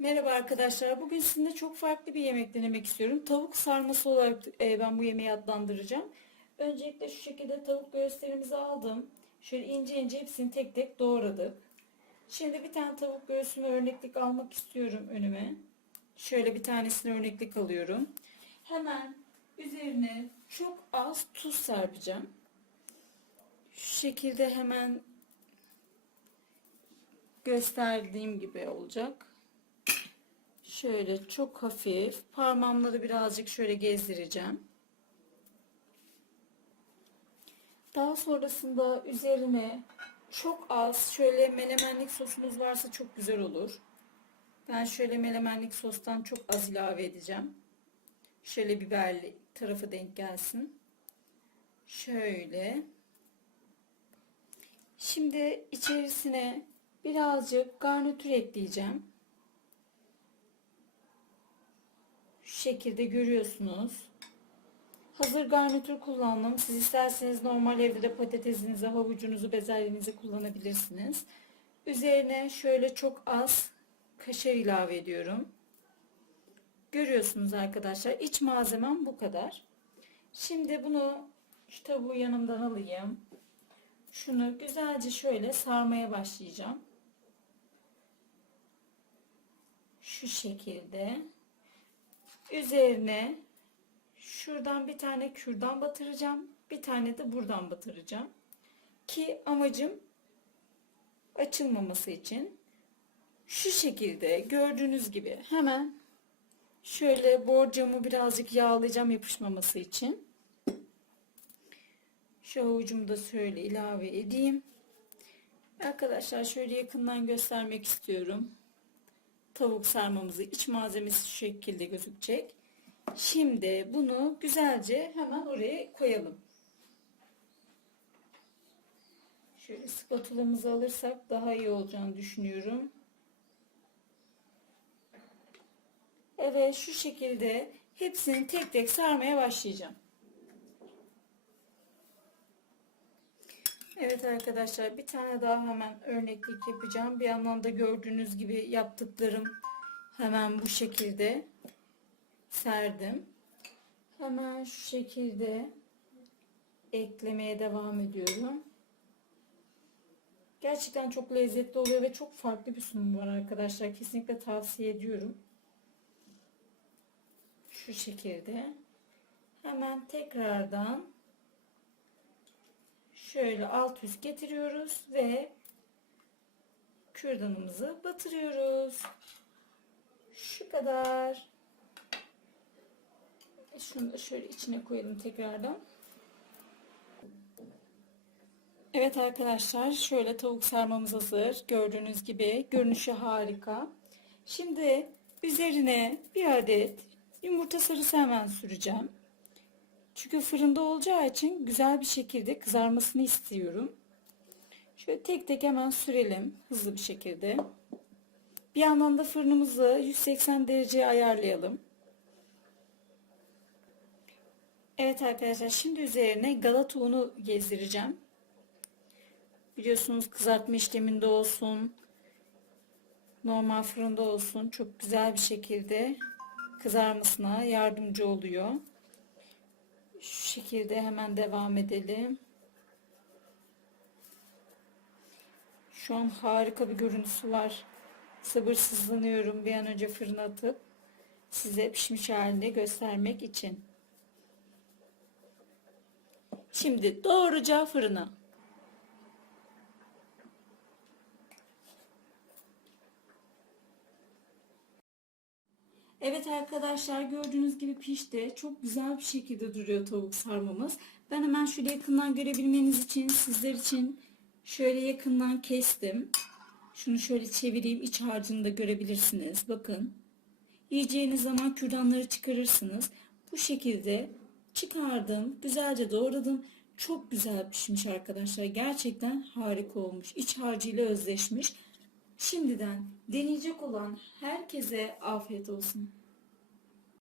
Merhaba arkadaşlar. Bugün sizinle çok farklı bir yemek denemek istiyorum. Tavuk sarması olarak e, ben bu yemeği adlandıracağım. Öncelikle şu şekilde tavuk göğüslerimizi aldım. Şöyle ince ince hepsini tek tek doğradık. Şimdi bir tane tavuk göğsümü örneklik almak istiyorum önüme. Şöyle bir tanesini örneklik alıyorum. Hemen üzerine çok az tuz serpeceğim. Şu şekilde hemen gösterdiğim gibi olacak. Şöyle çok hafif parmağımla birazcık şöyle gezdireceğim. Daha sonrasında üzerine çok az şöyle melemenlik sosumuz varsa çok güzel olur. Ben şöyle melemenlik sostan çok az ilave edeceğim. Şöyle biberli tarafı denk gelsin. Şöyle. Şimdi içerisine birazcık garnitür ekleyeceğim. Şekilde görüyorsunuz. Hazır garnitür kullandım. Siz isterseniz normal evde de patatesinizi, havucunuzu, bezelyenizi kullanabilirsiniz. Üzerine şöyle çok az kaşar ilave ediyorum. Görüyorsunuz arkadaşlar. İç malzemem bu kadar. Şimdi bunu şu tavuğu yanımdan alayım. Şunu güzelce şöyle sarmaya başlayacağım. Şu şekilde. Üzerine şuradan bir tane kürdan batıracağım. Bir tane de buradan batıracağım. Ki amacım açılmaması için şu şekilde gördüğünüz gibi hemen şöyle borcamı birazcık yağlayacağım yapışmaması için. Şu avucumu da şöyle ilave edeyim. Arkadaşlar şöyle yakından göstermek istiyorum. Tavuk sarmamızı iç malzemesi şu şekilde gözükecek. Şimdi bunu güzelce hemen oraya koyalım. Şöyle spatulamızı alırsak daha iyi olacağını düşünüyorum. Evet şu şekilde hepsini tek tek sarmaya başlayacağım. Evet arkadaşlar bir tane daha hemen örneklik yapacağım. Bir yandan da gördüğünüz gibi yaptıklarım hemen bu şekilde serdim. Hemen şu şekilde eklemeye devam ediyorum. Gerçekten çok lezzetli oluyor ve çok farklı bir sunum var arkadaşlar. Kesinlikle tavsiye ediyorum. Şu şekilde. Hemen tekrardan şöyle alt üst getiriyoruz ve kürdanımızı batırıyoruz. Şu kadar. Şunu da şöyle içine koyalım tekrardan. Evet arkadaşlar şöyle tavuk sarmamız hazır. Gördüğünüz gibi görünüşü harika. Şimdi üzerine bir adet yumurta sarısı hemen süreceğim. Çünkü fırında olacağı için güzel bir şekilde kızarmasını istiyorum. Şöyle tek tek hemen sürelim hızlı bir şekilde. Bir yandan da fırınımızı 180 dereceye ayarlayalım. Evet arkadaşlar şimdi üzerine galata unu gezdireceğim. Biliyorsunuz kızartma işleminde olsun, normal fırında olsun çok güzel bir şekilde kızarmasına yardımcı oluyor. Şu şekilde hemen devam edelim. Şu an harika bir görüntüsü var. Sabırsızlanıyorum bir an önce fırına atıp size pişmiş halinde göstermek için. Şimdi doğruca fırına. Evet arkadaşlar gördüğünüz gibi pişti. Çok güzel bir şekilde duruyor tavuk sarmamız. Ben hemen şöyle yakından görebilmeniz için sizler için şöyle yakından kestim. Şunu şöyle çevireyim iç harcını da görebilirsiniz. Bakın. Yiyeceğiniz zaman kürdanları çıkarırsınız. Bu şekilde çıkardım. Güzelce doğradım. Çok güzel pişmiş arkadaşlar. Gerçekten harika olmuş. İç harcıyla özleşmiş. Şimdiden deneyecek olan herkese afiyet olsun.